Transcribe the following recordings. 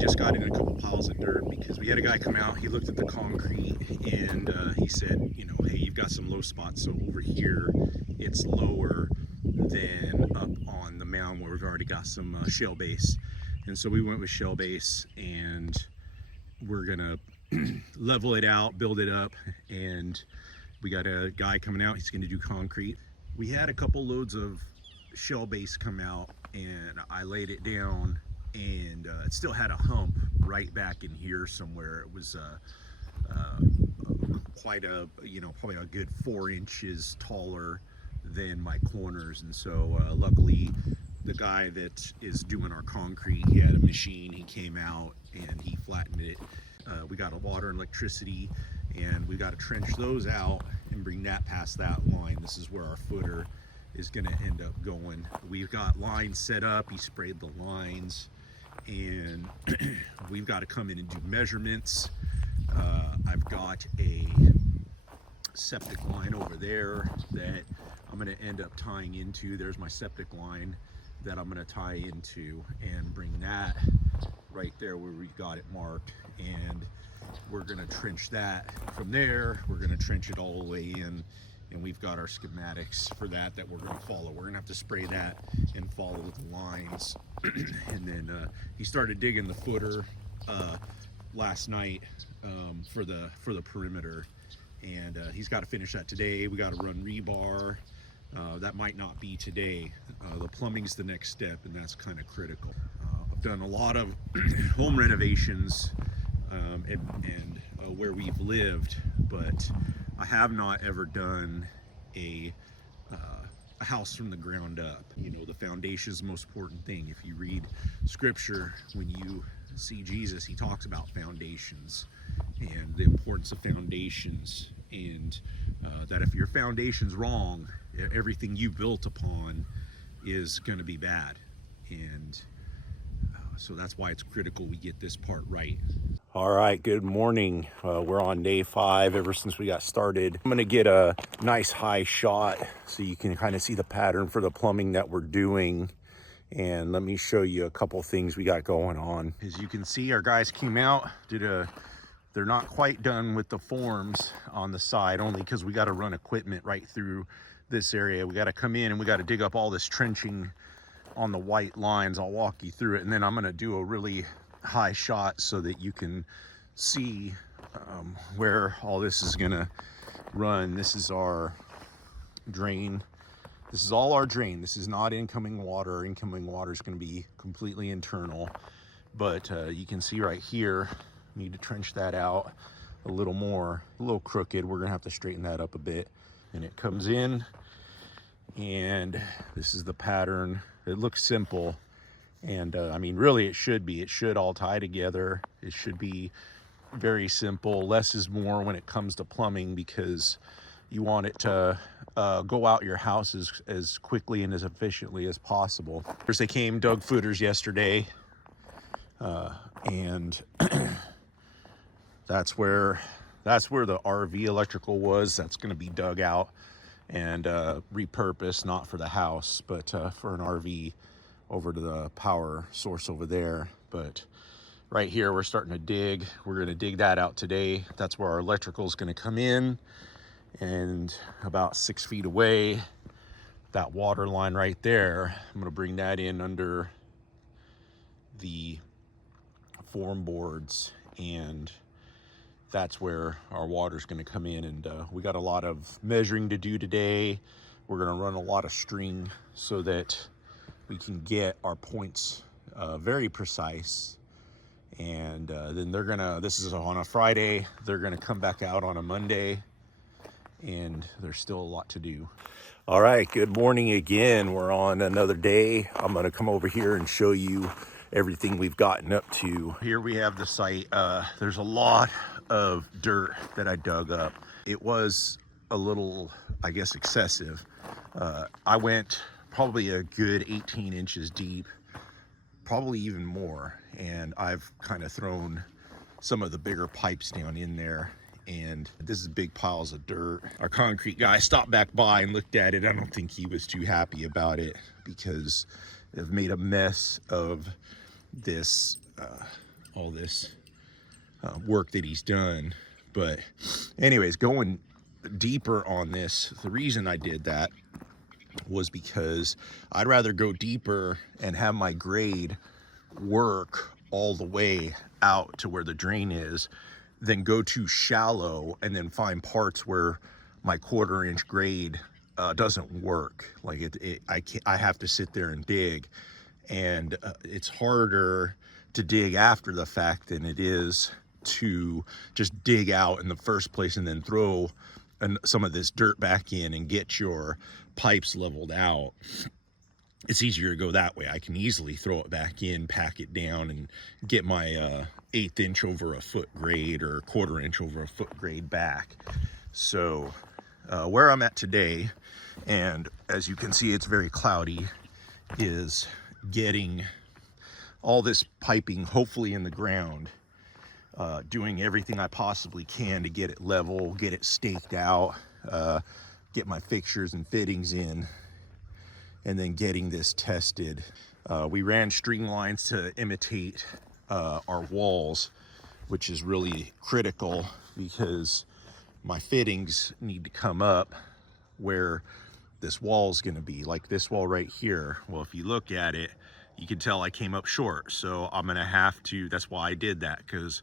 just got in a couple piles of dirt because we had a guy come out. He looked at the concrete and he said, you know, hey, you've got some low spots. So over here, it's lower than up on the mound where we've already got some shale base. And so we went with shale base, and we're gonna level it out, build it up, and we got a guy coming out. He's gonna do concrete. We had a couple loads of shell base come out, and I laid it down, and it still had a hump right back in here somewhere. It was quite a, you know, probably a good 4 inches taller than my corners. And so luckily the guy that is doing our concrete, he had a machine, he came out and he flattened it. We got a water and electricity, and we got to trench those out and bring that past that line. This is where our footer is going to end up going. We've got lines set up. He sprayed the lines, and we've got to come in and do measurements. I've got a septic line over there that I'm going to end up tying into. There's my septic line that I'm going to tie into and bring that right there where we got it marked, and we're going to trench that from there. We're going to trench it all the way in, and we've got our schematics for that we're going to follow. We're going to have to spray that and follow the lines. And then he started digging the footer last night for the perimeter, and he's got to finish that today. We got to run rebar. That might not be today. The plumbing's the next step, and that's kind of critical. I've done a lot of home renovations and where we've lived, but I have not ever done a house from the ground up. You know, the foundation is the most important thing. If you read scripture, when you see Jesus, he talks about foundations and the importance of foundations, and that if your foundation's wrong, everything you built upon is going to be bad. And so that's why it's critical we get this part right. All right, good morning. We're on day 5 ever since we got started. I'm gonna get a nice high shot so you can kind of see the pattern for the plumbing that we're doing. And let me show you a couple things we got going on. As you can see, our guys came out, they're not quite done with the forms on the side, only because we got to run equipment right through this area. We got to come in and we got to dig up all this trenching on the white lines. I'll walk you through it, and then I'm going to do a really high shot so that you can see where all this is going to run. This is our drain. This is all our drain. This is not incoming water. Incoming water is going to be completely internal, but you can see right here, need to trench that out a little more, a little crooked. We're gonna have to straighten that up a bit. And it comes in, and this is the pattern. It looks simple, and I mean, really it should all tie together. It should be very simple. Less is more when it comes to plumbing, because you want it to go out your house as quickly and as efficiently as possible. First, they came, dug footers yesterday, and that's where the RV electrical was. That's going to be dug out and repurposed, not for the house, but for an RV over to the power source over there. But right here, we're starting to dig. We're going to dig that out today. That's where our electrical is going to come in. And about 6 feet away, that water line right there, I'm going to bring that in under the form boards, and that's where our water is going to come in. And we got a lot of measuring to do today. We're going to run a lot of string so that we can get our points very precise. And then they're gonna, this is on a Friday, they're gonna come back out on a Monday, and there's still a lot to do. All right, good morning again. We're on another day. I'm gonna come over here and show you everything we've gotten up to. Here we have the site. There's a lot of dirt that I dug up. It was a little, I guess, excessive. I went probably a good 18 inches deep, probably even more. And I've kind of thrown some of the bigger pipes down in there. And this is big piles of dirt. Our concrete guy stopped back by and looked at it. I don't think he was too happy about it, because they've made a mess of this all this work that he's done. But anyways, going deeper on this, the reason I did that was because I'd rather go deeper and have my grade work all the way out to where the drain is than go too shallow and then find parts where my 1/4 inch grade doesn't work. Like I have to sit there and dig, and it's harder to dig after the fact than it is to just dig out in the first place and then throw some of this dirt back in and get your pipes leveled out. It's easier to go that way. I can easily throw it back in, pack it down, and get my 1/8 inch over a foot grade or 1/4 inch over a foot grade back. So where I'm at today, and as you can see it's very cloudy, is getting all this piping hopefully in the ground, doing everything I possibly can to get it level, get it staked out, get my fixtures and fittings in, and then getting this tested. We ran string lines to imitate our walls, which is really critical because my fittings need to come up where this wall is going to be, like this wall right here. Well, if you look at it, you can tell I came up short, so I'm gonna have to, that's why I did that, because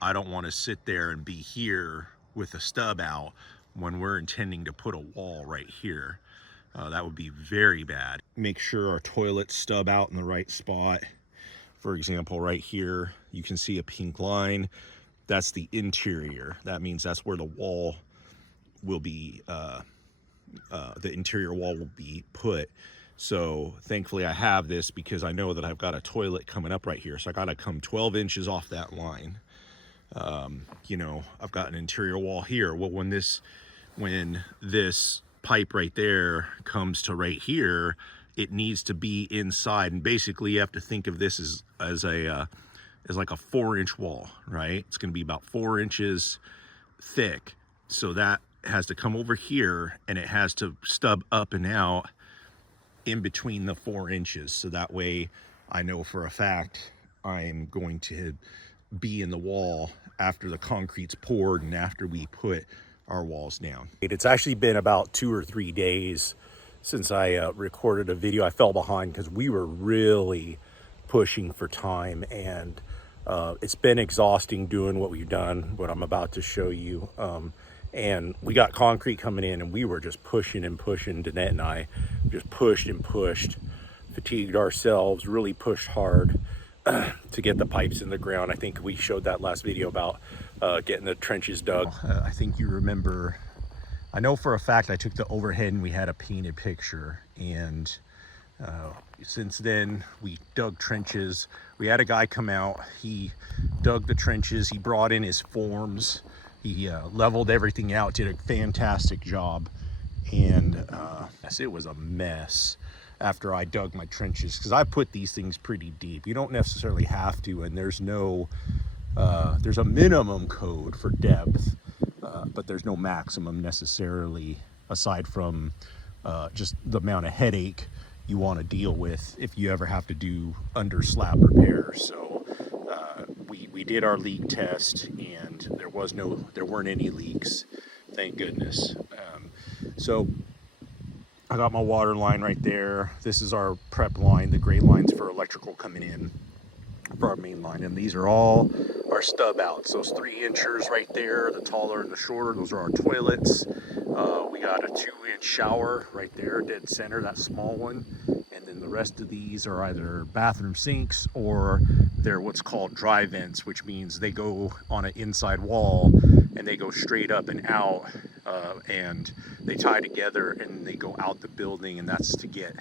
I don't want to sit there and be here with a stub out when we're intending to put a wall right here. That would be very bad. Make sure our toilets stub out in the right spot. For example, right here, you can see a pink line. That's the interior. That means that's where the wall will be, the interior wall will be put. So thankfully I have this because I know that I've got a toilet coming up right here. So I gotta come 12 inches off that line. You know, I've got an interior wall here. Well, when this pipe right there comes to right here, it needs to be inside. And basically you have to think of this as like a 4-inch wall, right? It's gonna be about 4 inches thick. So that has to come over here and it has to stub up and out in between the 4 inches. So that way I know for a fact I'm going to be in the wall after the concrete's poured and after we put our walls down. It's actually been about 2 or 3 days since I recorded a video. I fell behind because we were really pushing for time, and it's been exhausting doing what we've done, what I'm about to show you. And we got concrete coming in and we were just pushing and pushing. Danette and I just pushed and pushed, fatigued ourselves, really pushed hard to get the pipes in the ground. I think we showed that last video about getting the trenches dug. I think you remember, I know for a fact I took the overhead and we had a painted picture, and since then we dug trenches. We had a guy come out, he dug the trenches, he brought in his forms, he leveled everything out, did a fantastic job. And it was a mess after I dug my trenches, because I put these things pretty deep. You don't necessarily have to, and there's no there's a minimum code for depth, but there's no maximum necessarily, aside from just the amount of headache you want to deal with if you ever have to do under slab repair. So we did our leak test, and there weren't any leaks, thank goodness. So I got my water line right there. This is our prep line, the gray lines for electrical coming in for our main line, and these are all our stub outs. Those 3 inchers right there, the taller and the shorter, those are our toilets. We got a 2-inch shower right there, dead center, that small one. And then the rest of these are either bathroom sinks or they're what's called dry vents, which means they go on an inside wall and they go straight up and out, and they tie together and they go out the building, and that's to get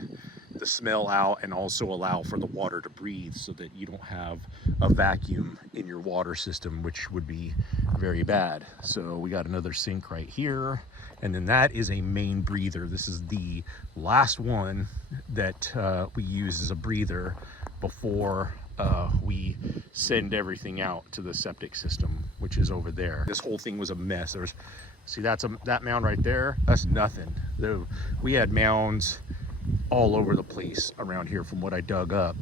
the smell out and also allow for the water to breathe so that you don't have a vacuum in your water system, which would be very bad. So we got another sink right here, and then that is a main breather. This is the last one that we use as a breather before we send everything out to the septic system, which is over there. This whole thing was a mess. See, that mound right there, that's nothing. We had mounds all over the place around here from what I dug up.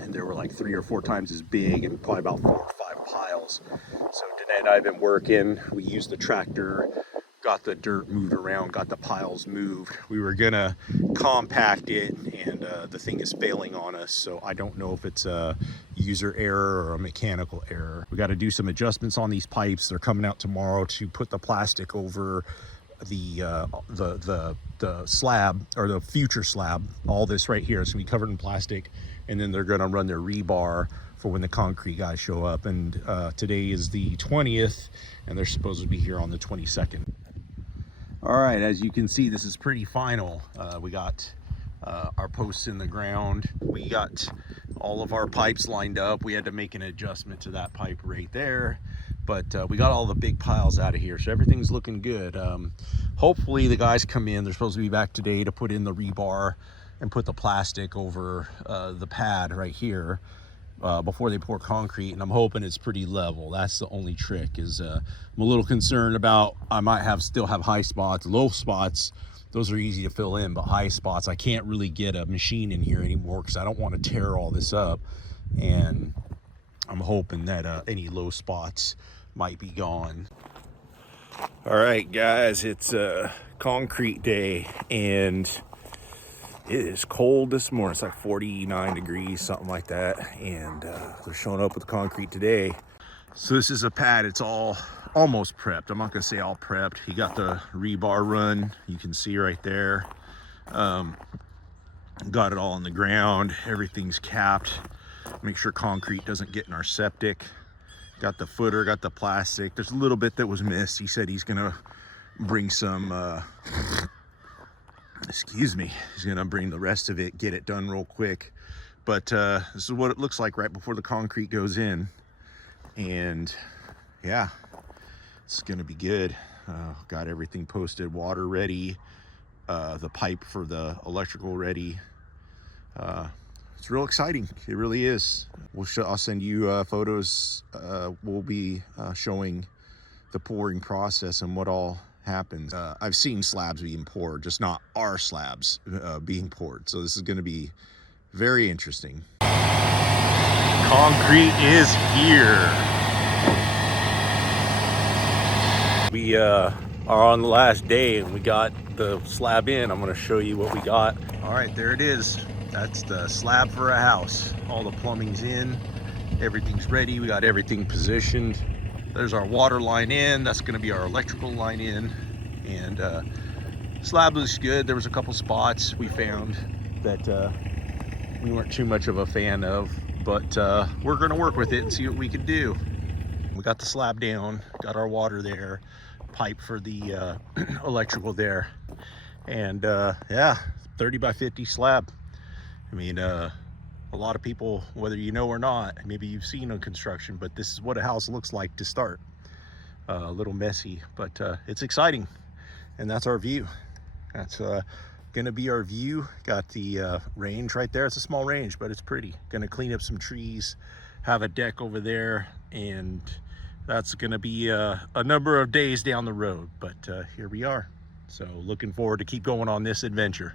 And They were like 3 or 4 times as big and probably about 4 or 5 piles. So Danae and I have been working. We used the tractor, got the dirt moved around, got the piles moved. We were gonna compact it, and the thing is failing on us. So I don't know if it's a user error or a mechanical error. We got to do some adjustments on these pipes. They're coming out tomorrow to put the plastic over the slab, or the future slab. All this right here is gonna be covered in plastic, and then they're gonna run their rebar for when the concrete guys show up. And today is the 20th, and they're supposed to be here on the 22nd. All right, as you can see, this is pretty final. We got our posts in the ground. We got all of our pipes lined up. We had to make an adjustment to that pipe right there, but we got all the big piles out of here, so everything's looking good. Hopefully the guys come in. They're supposed to be back today to put in the rebar and put the plastic over the pad right here before they pour concrete, and I'm hoping it's pretty level. That's the only trick. Is I'm a little concerned about, I might still have high spots. Low spots, those are easy to fill in, but high spots, I can't really get a machine in here anymore because I don't want to tear all this up. And I'm hoping that any low spots might be gone. All right, guys, it's concrete day, and it is cold this morning. It's like 49 degrees, something like that. And they're showing up with concrete today. So this is a pad. It's almost prepped. I'm not gonna say all prepped. You got the rebar run. You can see right there. Got it all on the ground. Everything's capped. Make sure concrete doesn't get in our septic. Got the footer, got the plastic. There's a little bit that was missed. He said he's gonna bring some, excuse me, he's gonna bring the rest of it, get it done real quick. But this is what it looks like right before the concrete goes in. And yeah, it's gonna be good. Got everything posted, water ready, the pipe for the electrical ready. It's real exciting. It really is. I'll send you photos. We'll be showing the pouring process and what all happens. I've seen slabs being poured, just not our slabs being poured. So this is going to be very interesting. Concrete is here. We are on the last day, and we got the slab in. I'm going to show you what we got. All right, there it is. That's the slab for a house. All the plumbing's in, everything's ready. We got everything positioned. There's our water line in. That's going to be our electrical line in. And slab looks good. There was a couple spots we found that we weren't too much of a fan of, but we're going to work with it and see what we can do. We got the slab down, got our water there, pipe for the electrical there, and yeah, 30 by 50 slab. I mean, a lot of people, whether you know or not, maybe you've seen on construction, but this is what a house looks like to start. A little messy, but it's exciting. And that's our view. That's gonna be our view. Got the range right there. It's a small range, but it's pretty. Gonna clean up some trees, have a deck over there, and that's gonna be a number of days down the road, but here we are. So looking forward to keep going on this adventure.